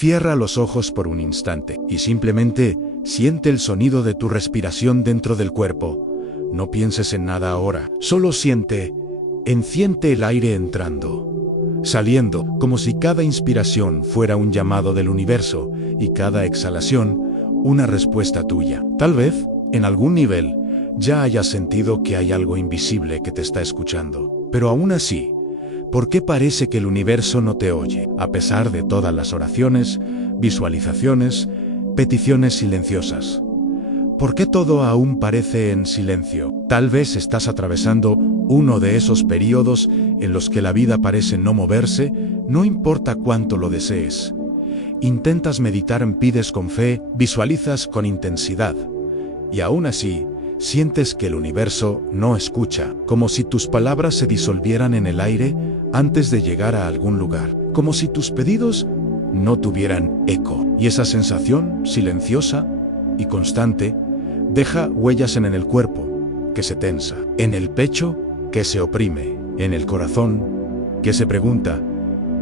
Cierra los ojos por un instante y simplemente siente el sonido de tu respiración dentro del cuerpo. No pienses en nada ahora, solo siente el aire entrando, saliendo, como si cada inspiración fuera un llamado del universo y cada exhalación una respuesta tuya. Tal vez, en algún nivel, ya hayas sentido que hay algo invisible que te está escuchando. Pero aún así, ¿por qué parece que el universo no te oye? A pesar de todas las oraciones, visualizaciones, peticiones silenciosas. ¿Por qué todo aún parece en silencio? Tal vez estás atravesando uno de esos periodos en los que la vida parece no moverse, no importa cuánto lo desees. Intentas meditar, pides con fe, visualizas con intensidad. Y aún así, sientes que el universo no escucha, como si tus palabras se disolvieran en el aire antes de llegar a algún lugar, como si tus pedidos no tuvieran eco. Y esa sensación, silenciosa y constante, deja huellas en el cuerpo, que se tensa, en el pecho, que se oprime, en el corazón, que se pregunta,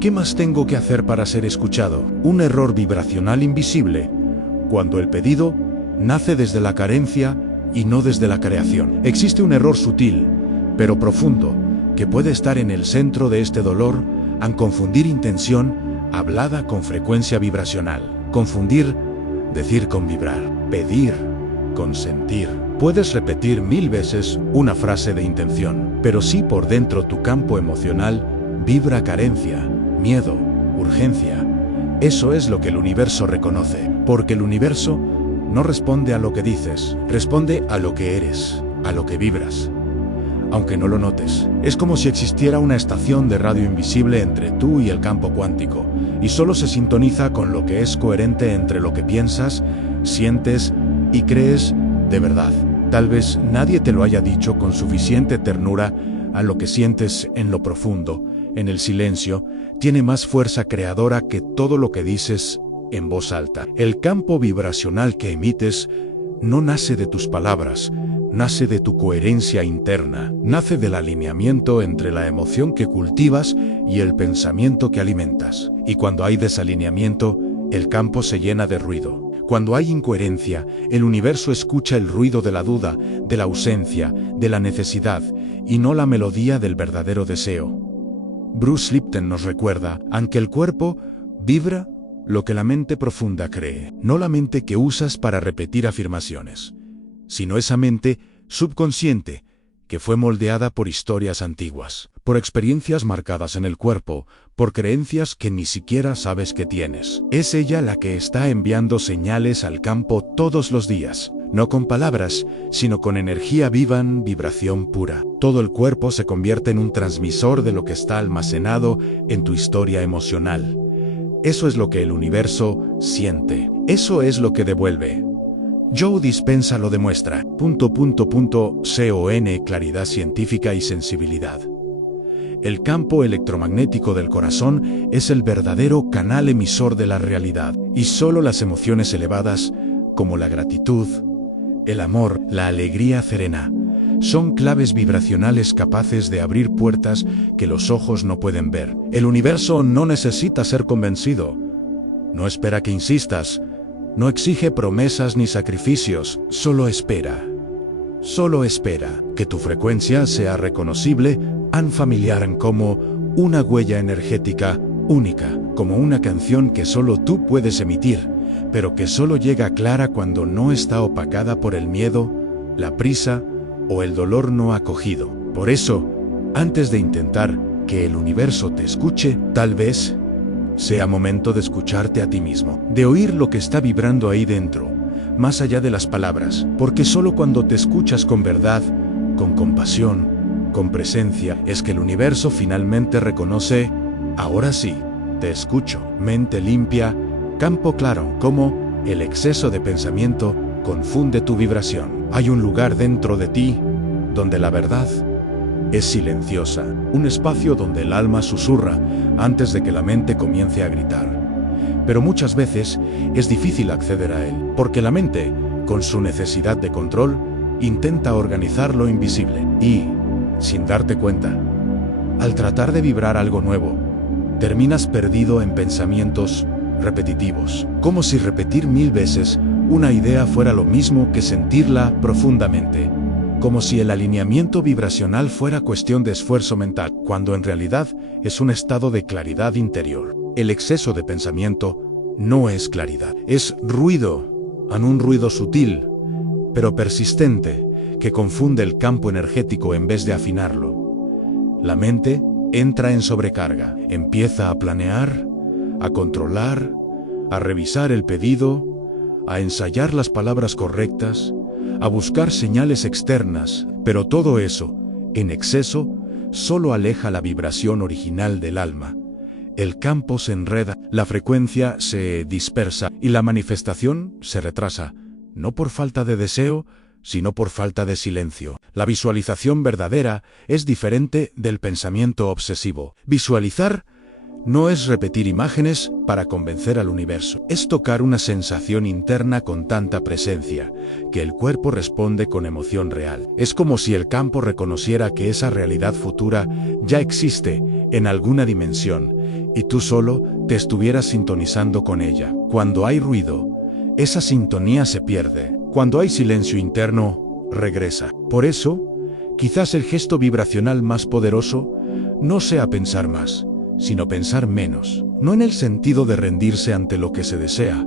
¿qué más tengo que hacer para ser escuchado? Un error vibracional invisible, cuando el pedido nace desde la carencia y no desde la creación. Existe un error sutil, pero profundo, que puede estar en el centro de este dolor al confundir intención hablada con frecuencia vibracional. Confundir, decir con vibrar, pedir con sentir. Puedes repetir 1000 veces una frase de intención, pero si por dentro tu campo emocional vibra carencia, miedo, urgencia, eso es lo que el universo reconoce, porque el universo no responde a lo que dices, responde a lo que eres, a lo que vibras. Aunque no lo notes, es como si existiera una estación de radio invisible entre tú y el campo cuántico, y solo se sintoniza con lo que es coherente entre lo que piensas, sientes y crees de verdad. Tal vez nadie te lo haya dicho con suficiente ternura, a lo que sientes en lo profundo, en el silencio, tiene más fuerza creadora que todo lo que dices en voz alta. El campo vibracional que emites no nace de tus palabras, nace de tu coherencia interna, nace del alineamiento entre la emoción que cultivas y el pensamiento que alimentas. Y cuando hay desalineamiento, el campo se llena de ruido. Cuando hay incoherencia, el universo escucha el ruido de la duda, de la ausencia, de la necesidad, y no la melodía del verdadero deseo. Bruce Lipton nos recuerda, aunque el cuerpo vibra lo que la mente profunda cree, no la mente que usas para repetir afirmaciones, sino esa mente subconsciente que fue moldeada por historias antiguas, por experiencias marcadas en el cuerpo, por creencias que ni siquiera sabes que tienes. Es ella la que está enviando señales al campo todos los días, no con palabras, sino con energía viva, vibración pura. Todo el cuerpo se convierte en un transmisor de lo que está almacenado en tu historia emocional. Eso es lo que el universo siente. Eso es lo que devuelve. Joe Dispenza lo demuestra. Con claridad científica y sensibilidad. El campo electromagnético del corazón es el verdadero canal emisor de la realidad, y solo las emociones elevadas, como la gratitud, el amor, la alegría serena, son claves vibracionales capaces de abrir puertas que los ojos no pueden ver. El universo no necesita ser convencido. No espera que insistas. No exige promesas ni sacrificios. Solo espera. Solo espera que tu frecuencia sea reconocible, familiar como una huella energética única, como una canción que solo tú puedes emitir, pero que solo llega clara cuando no está opacada por el miedo, la prisa o el dolor no acogido. Por eso, antes de intentar que el universo te escuche, tal vez sea momento de escucharte a ti mismo, de oír lo que está vibrando ahí dentro, más allá de las palabras, porque solo cuando te escuchas con verdad, con compasión, con presencia, es que el universo finalmente reconoce, ahora sí, te escucho. Mente limpia, campo claro, como el exceso de pensamiento confunde tu vibración. Hay un lugar dentro de ti donde la verdad es silenciosa, un espacio donde el alma susurra antes de que la mente comience a gritar. Pero muchas veces es difícil acceder a él, porque la mente, con su necesidad de control, intenta organizar lo invisible y, sin darte cuenta, al tratar de vibrar algo nuevo, terminas perdido en pensamientos repetitivos, como si repetir 1000 veces una idea fuera lo mismo que sentirla profundamente, como si el alineamiento vibracional fuera cuestión de esfuerzo mental, cuando en realidad es un estado de claridad interior. El exceso de pensamiento no es claridad, es ruido, un ruido sutil, pero persistente, que confunde el campo energético en vez de afinarlo. La mente entra en sobrecarga, empieza a planear, a controlar, a revisar el pedido, a ensayar las palabras correctas, a buscar señales externas, pero todo eso, en exceso, solo aleja la vibración original del alma. El campo se enreda, la frecuencia se dispersa y la manifestación se retrasa, no por falta de deseo, sino por falta de silencio. La visualización verdadera es diferente del pensamiento obsesivo. Visualizar no es repetir imágenes para convencer al universo. Es tocar una sensación interna con tanta presencia, que el cuerpo responde con emoción real. Es como si el campo reconociera que esa realidad futura ya existe en alguna dimensión, y tú solo te estuvieras sintonizando con ella. Cuando hay ruido, esa sintonía se pierde. Cuando hay silencio interno, regresa. Por eso, quizás el gesto vibracional más poderoso no sea pensar más, sino pensar menos. No en el sentido de rendirse ante lo que se desea,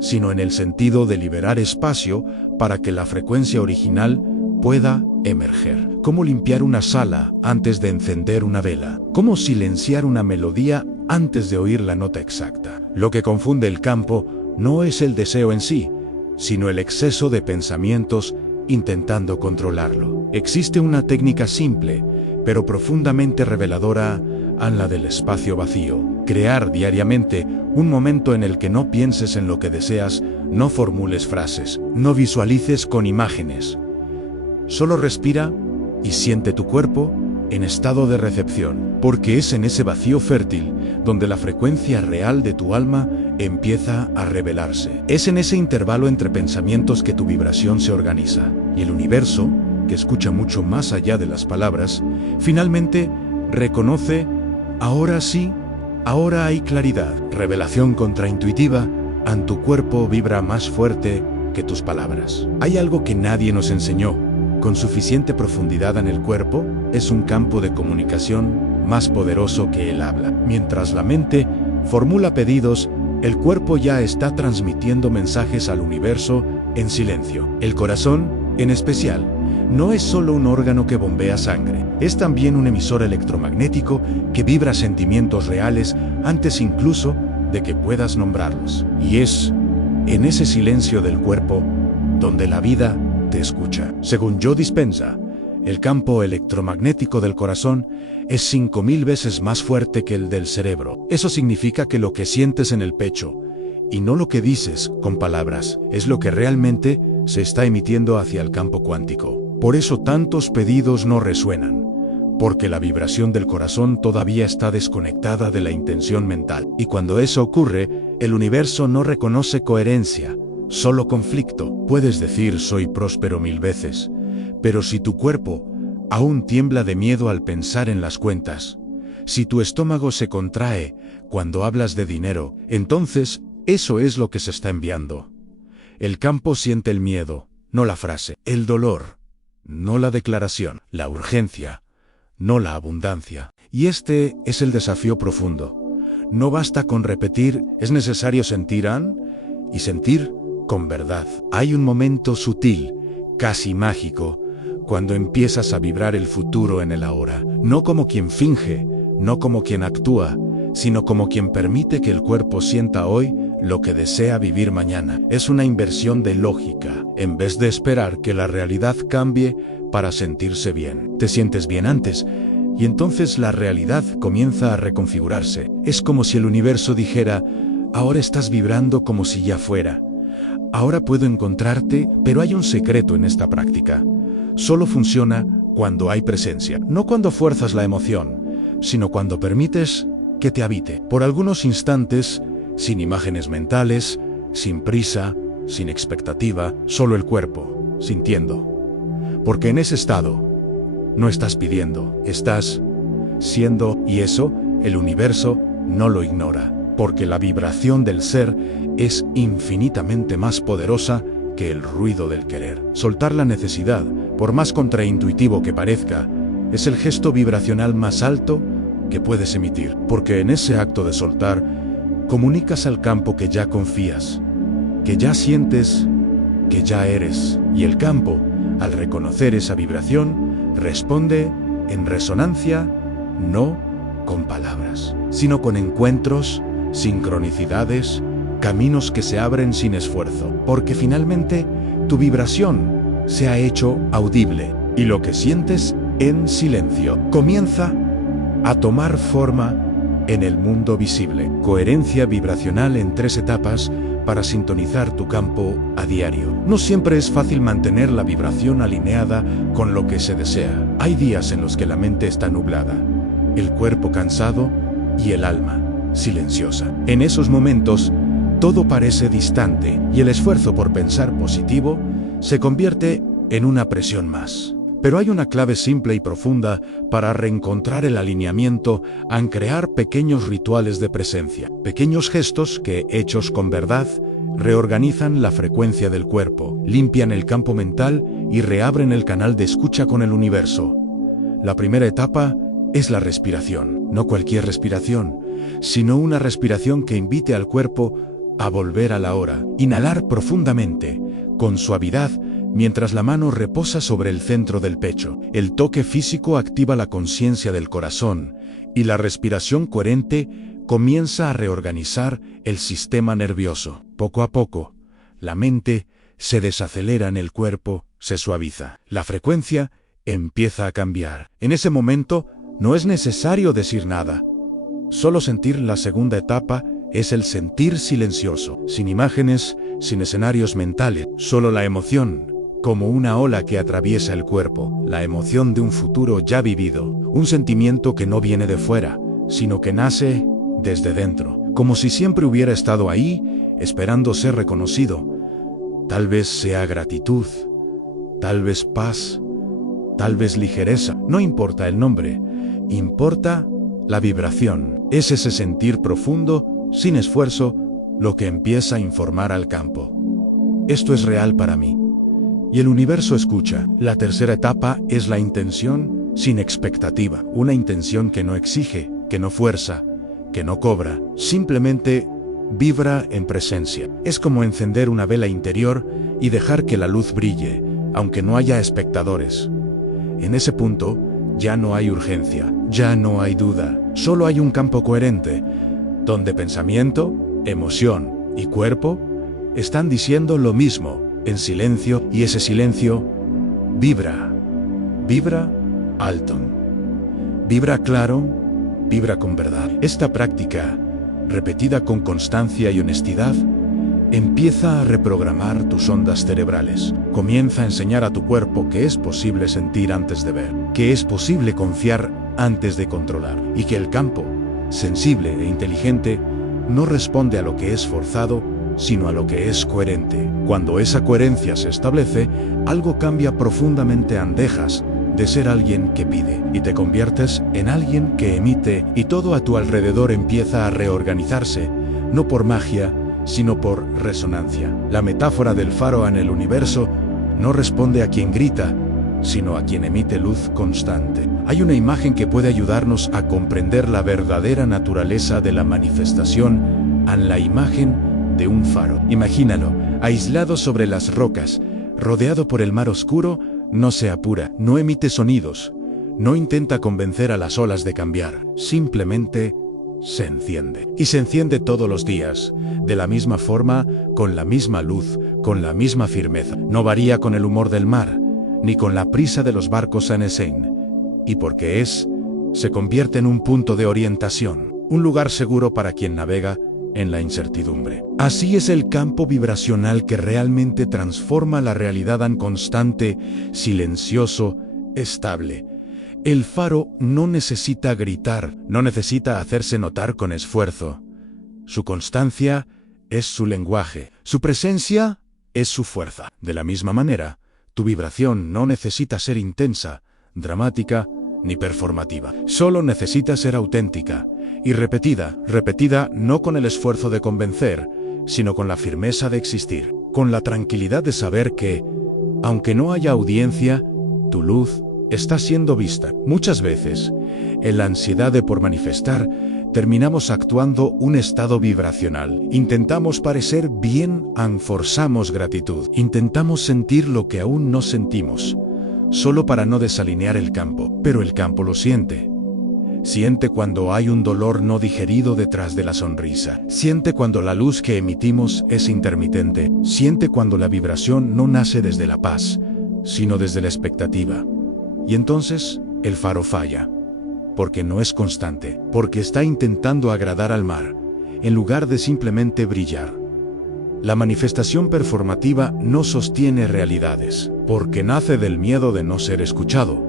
sino en el sentido de liberar espacio para que la frecuencia original pueda emerger. Cómo limpiar una sala antes de encender una vela. Cómo silenciar una melodía antes de oír la nota exacta. Lo que confunde el campo no es el deseo en sí, sino el exceso de pensamientos intentando controlarlo. Existe una técnica simple, pero profundamente reveladora, la del espacio vacío. Crear diariamente un momento en el que no pienses en lo que deseas, no formules frases, no visualices con imágenes. Solo respira y siente tu cuerpo en estado de recepción, porque es en ese vacío fértil donde la frecuencia real de tu alma empieza a revelarse. Es en ese intervalo entre pensamientos que tu vibración se organiza, y el universo, que escucha mucho más allá de las palabras, finalmente reconoce: ahora sí, ahora hay claridad. Revelación contraintuitiva, tu cuerpo vibra más fuerte que tus palabras. Hay algo que nadie nos enseñó. Con suficiente profundidad en el cuerpo, es un campo de comunicación más poderoso que el habla. Mientras la mente formula pedidos, el cuerpo ya está transmitiendo mensajes al universo en silencio. El corazón, en especial, no es solo un órgano que bombea sangre, es también un emisor electromagnético que vibra sentimientos reales antes incluso de que puedas nombrarlos. Y es en ese silencio del cuerpo donde la vida te escucha. Según Joe Dispenza, el campo electromagnético del corazón es 5000 veces más fuerte que el del cerebro. Eso significa que lo que sientes en el pecho, y no lo que dices con palabras, es lo que realmente se está emitiendo hacia el campo cuántico. Por eso tantos pedidos no resuenan, porque la vibración del corazón todavía está desconectada de la intención mental. Y cuando eso ocurre, el universo no reconoce coherencia, solo conflicto. Puedes decir soy próspero 1000 veces, pero si tu cuerpo aún tiembla de miedo al pensar en las cuentas, si tu estómago se contrae cuando hablas de dinero, entonces eso es lo que se está enviando. El campo siente el miedo, no la frase, el dolor, no la declaración, la urgencia, no la abundancia. Y este es el desafío profundo. No basta con repetir, es necesario sentir y sentir con verdad. Hay un momento sutil, casi mágico, cuando empiezas a vibrar el futuro en el ahora, no como quien finge, no como quien actúa, sino como quien permite que el cuerpo sienta hoy lo que desea vivir mañana. Es una inversión de lógica, en vez de esperar que la realidad cambie para sentirse bien. Te sientes bien antes, y entonces la realidad comienza a reconfigurarse. Es como si el universo dijera: ahora estás vibrando como si ya fuera. Ahora puedo encontrarte, pero hay un secreto en esta práctica. Solo funciona cuando hay presencia, no cuando fuerzas la emoción, sino cuando permites que te habite. Por algunos instantes, sin imágenes mentales, sin prisa, sin expectativa, solo el cuerpo, sintiendo. Porque en ese estado, no estás pidiendo, estás siendo, y eso, el universo no lo ignora. porque la vibración del ser es infinitamente más poderosa que el ruido del querer. Soltar la necesidad, por más contraintuitivo que parezca, es el gesto vibracional más alto que puedes emitir, porque en ese acto de soltar, comunicas al campo que ya confías, que ya sientes, que ya eres, y el campo, al reconocer esa vibración, responde en resonancia, no con palabras, sino con encuentros, sincronicidades, caminos que se abren sin esfuerzo, porque finalmente tu vibración se ha hecho audible y lo que sientes en silencio comienza a tomar forma en el mundo visible. Coherencia vibracional en 3 etapas para sintonizar tu campo a diario. No siempre es fácil mantener la vibración alineada con lo que se desea. Hay días en los que la mente está nublada, el cuerpo cansado y el alma silenciosa. En esos momentos, todo parece distante y el esfuerzo por pensar positivo se convierte en una presión más. Pero hay una clave simple y profunda para reencontrar el alineamiento al crear pequeños rituales de presencia. Pequeños gestos que, hechos con verdad, reorganizan la frecuencia del cuerpo, limpian el campo mental y reabren el canal de escucha con el universo. La primera etapa es la respiración. No cualquier respiración, sino una respiración que invite al cuerpo a volver a la hora. Inhalar profundamente, con suavidad, mientras la mano reposa sobre el centro del pecho. El toque físico activa la conciencia del corazón y la respiración coherente comienza a reorganizar el sistema nervioso. Poco a poco, la mente se desacelera en el cuerpo, se suaviza. La frecuencia empieza a cambiar. En ese momento no es necesario decir nada. Solo sentir. La segunda etapa es el sentir silencioso, sin imágenes, sin escenarios mentales, solo la emoción, como una ola que atraviesa el cuerpo, la emoción de un futuro ya vivido, un sentimiento que no viene de fuera, sino que nace desde dentro, como si siempre hubiera estado ahí, esperando ser reconocido. Tal vez sea gratitud, tal vez paz, tal vez ligereza, no importa el nombre, importa la vibración. Es ese sentir profundo, sin esfuerzo, lo que empieza a informar al campo. Esto es real para mí. Y el universo escucha. La tercera etapa es la intención sin expectativa. Una intención que no exige, que no fuerza, que no cobra. Simplemente vibra en presencia. Es como encender una vela interior y dejar que la luz brille, aunque no haya espectadores. En ese punto, ya no hay urgencia, ya no hay duda. Solo hay un campo coherente, donde pensamiento, emoción y cuerpo están diciendo lo mismo, en silencio, y ese silencio vibra alto, vibra claro, vibra con verdad. Esta práctica, repetida con constancia y honestidad, empieza a reprogramar tus ondas cerebrales. Comienza a enseñar a tu cuerpo que es posible sentir antes de ver, que es posible confiar antes de controlar, y que el campo, sensible e inteligente, no responde a lo que es forzado, sino a lo que es coherente. Cuando esa coherencia se establece, algo cambia profundamente. Dejas de ser alguien que pide y te conviertes en alguien que emite, y todo a tu alrededor empieza a reorganizarse, no por magia, sino por resonancia. La metáfora del faro en el universo no responde a quien grita, sino a quien emite luz constante. Hay una imagen que puede ayudarnos a comprender la verdadera naturaleza de la manifestación en la imagen de un faro. Imagínalo, aislado sobre las rocas, rodeado por el mar oscuro, no se apura, no emite sonidos, no intenta convencer a las olas de cambiar, simplemente se enciende. Y se enciende todos los días, de la misma forma, con la misma luz, con la misma firmeza. No varía con el humor del mar, ni con la prisa de los barcos en Seine. Y porque se convierte en un punto de orientación, un lugar seguro para quien navega en la incertidumbre. Así es el campo vibracional que realmente transforma la realidad en constante, silencioso, estable. El faro no necesita gritar, no necesita hacerse notar con esfuerzo. Su constancia es su lenguaje, su presencia es su fuerza. De la misma manera, tu vibración no necesita ser intensa, dramática, ni performativa. Solo necesita ser auténtica y repetida no con el esfuerzo de convencer, sino con la firmeza de existir, con la tranquilidad de saber que, aunque no haya audiencia, tu luz está siendo vista. Muchas veces, en la ansiedad de por manifestar, terminamos actuando un estado vibracional. Intentamos parecer bien, forzamos gratitud. Intentamos sentir lo que aún no sentimos, solo para no desalinear el campo. Pero el campo lo siente. Siente cuando hay un dolor no digerido detrás de la sonrisa. Siente cuando la luz que emitimos es intermitente. Siente cuando la vibración no nace desde la paz, sino desde la expectativa. Y entonces, el faro falla. Porque no es constante, porque está intentando agradar al mar, en lugar de simplemente brillar. La manifestación performativa no sostiene realidades, porque nace del miedo de no ser escuchado,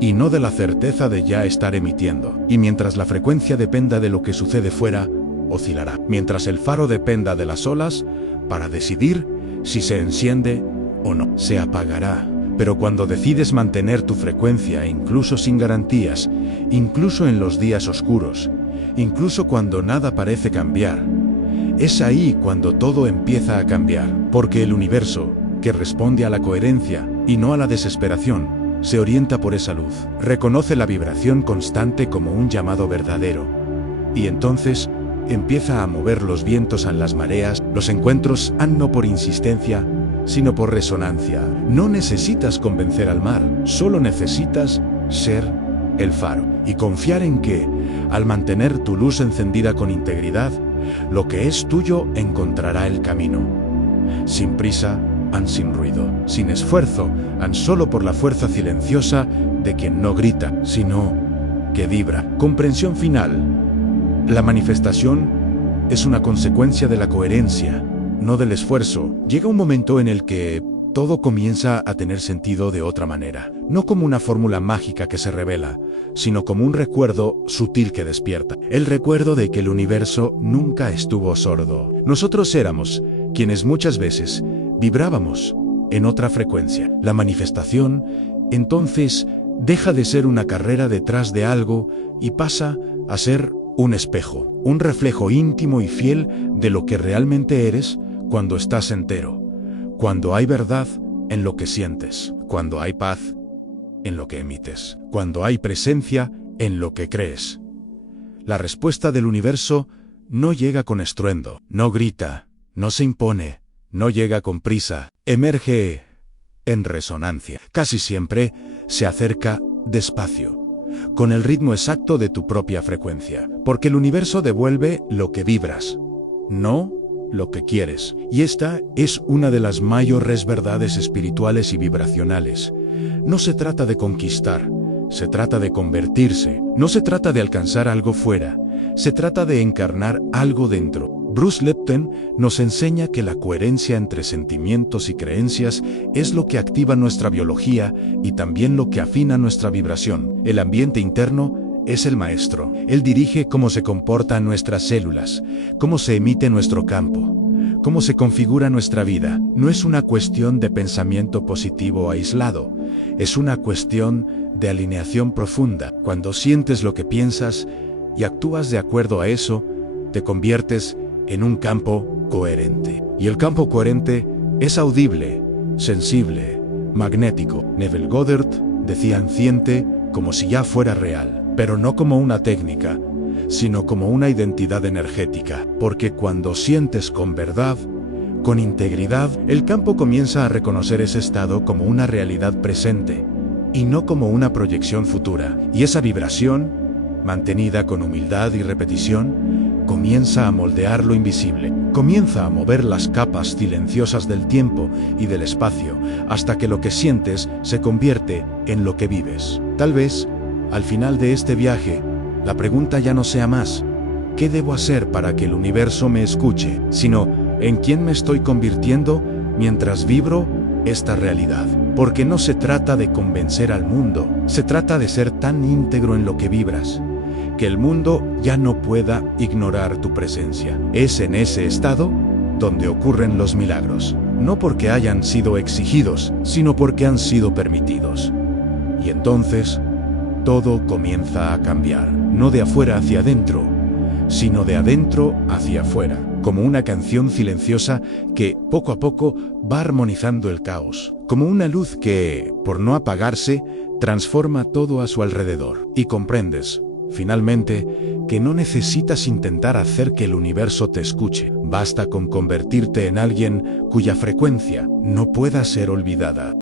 y no de la certeza de ya estar emitiendo. Y mientras la frecuencia dependa de lo que sucede fuera, oscilará. Mientras el faro dependa de las olas, para decidir si se enciende o no, se apagará. Pero cuando decides mantener tu frecuencia, incluso sin garantías, incluso en los días oscuros, incluso cuando nada parece cambiar, es ahí cuando todo empieza a cambiar. Porque el universo, que responde a la coherencia y no a la desesperación, se orienta por esa luz. Reconoce la vibración constante como un llamado verdadero. Y entonces empieza a mover los vientos en las mareas. Los encuentros han no por insistencia, sino por resonancia. No necesitas convencer al mar, solo necesitas ser el faro. Y confiar en que, al mantener tu luz encendida con integridad, lo que es tuyo encontrará el camino. Sin prisa, sin ruido, sin esfuerzo, solo por la fuerza silenciosa de quien no grita, sino que vibra. Comprensión final. La manifestación es una consecuencia de la coherencia, no del esfuerzo. Llega un momento en el que todo comienza a tener sentido de otra manera, no como una fórmula mágica que se revela, sino como un recuerdo sutil que despierta. El recuerdo de que el universo nunca estuvo sordo. Nosotros éramos quienes muchas veces vibrábamos en otra frecuencia. La manifestación, entonces, deja de ser una carrera detrás de algo y pasa a ser un espejo, un reflejo íntimo y fiel de lo que realmente eres cuando estás entero, cuando hay verdad en lo que sientes, cuando hay paz en lo que emites, cuando hay presencia en lo que crees. La respuesta del universo no llega con estruendo, no grita, no se impone, no llega con prisa, emerge en resonancia. Casi siempre se acerca despacio, con el ritmo exacto de tu propia frecuencia, porque el universo devuelve lo que vibras, no lo que quieres. Y esta es una de las mayores verdades espirituales y vibracionales. No se trata de conquistar, se trata de convertirse. No se trata de alcanzar algo fuera, se trata de encarnar algo dentro. Bruce Lipton nos enseña que la coherencia entre sentimientos y creencias es lo que activa nuestra biología y también lo que afina nuestra vibración. El ambiente interno es el maestro. Él dirige cómo se comportan nuestras células, cómo se emite nuestro campo, cómo se configura nuestra vida. No es una cuestión de pensamiento positivo aislado, es una cuestión de alineación profunda. Cuando sientes lo que piensas y actúas de acuerdo a eso, te conviertes en un campo coherente. Y el campo coherente es audible, sensible, magnético. Neville Goddard decía anciente como si ya fuera real, pero no como una técnica, sino como una identidad energética. Porque cuando sientes con verdad, con integridad, el campo comienza a reconocer ese estado como una realidad presente y no como una proyección futura. Y esa vibración, mantenida con humildad y repetición, comienza a moldear lo invisible, comienza a mover las capas silenciosas del tiempo y del espacio, hasta que lo que sientes se convierte en lo que vives. Tal vez, al final de este viaje, la pregunta ya no sea más, ¿qué debo hacer para que el universo me escuche?, sino, ¿en quién me estoy convirtiendo mientras vibro esta realidad? Porque no se trata de convencer al mundo, se trata de ser tan íntegro en lo que vibras, que el mundo ya no pueda ignorar tu presencia. Es en ese estado donde ocurren los milagros, no porque hayan sido exigidos, sino porque han sido permitidos. Y entonces, todo comienza a cambiar, no de afuera hacia adentro, sino de adentro hacia afuera, como una canción silenciosa que, poco a poco, va armonizando el caos, como una luz que, por no apagarse, transforma todo a su alrededor. Y comprendes, finalmente, que no necesitas intentar hacer que el universo te escuche. Basta con convertirte en alguien cuya frecuencia no pueda ser olvidada.